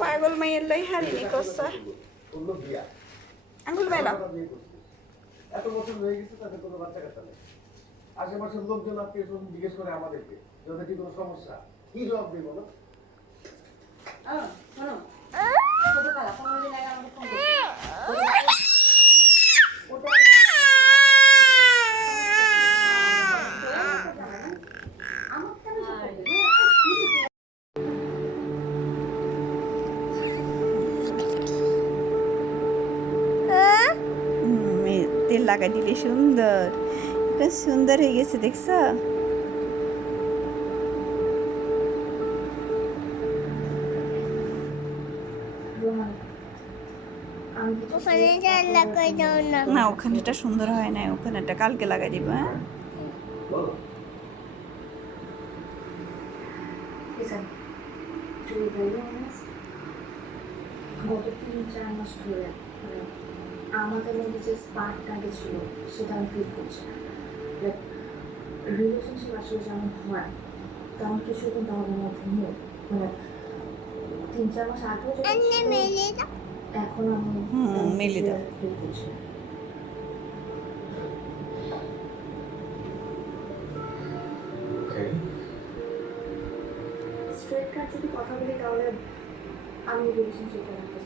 পাগল মাইয়ের লাই হারিনি কষা আঙ্গুল বেলা এত বছর হয়ে গেছে তাদের কোনো বাচ্চা কাচ্চা নেই। আশেপাশের লোকজন স্বজন জিজ্ঞেস করে আমাদেরকে, যে ওদের কি কোনো সমস্যা? কি জবাব দিই বলো? লাগাই দিলে সুন্দর। সুন্দর হয়ে গেছে দেখছ? ওখানে না। না ওখানেটা সুন্দর হয় না ওখানেটা কালকে লাগাই দিব হ্যাঁ? গত তিন চার মাস ধরে। আমাদের মধ্যে যে স্পার্কটা গেছিল সেটা আমি ফিল করছি লাইক রিলেশনশিপ আসলে যেমন হয় তেমন কিছু কিন্তু আমাদের মধ্যে নেই। মানে তিন চার মাস আগেও ছিল, এখন আমি হুম, মেলে ফিল করছি স্ট্রেট কাট যদি কথা বলি তাহলে আমি রিলেশনশিপটা রাখতে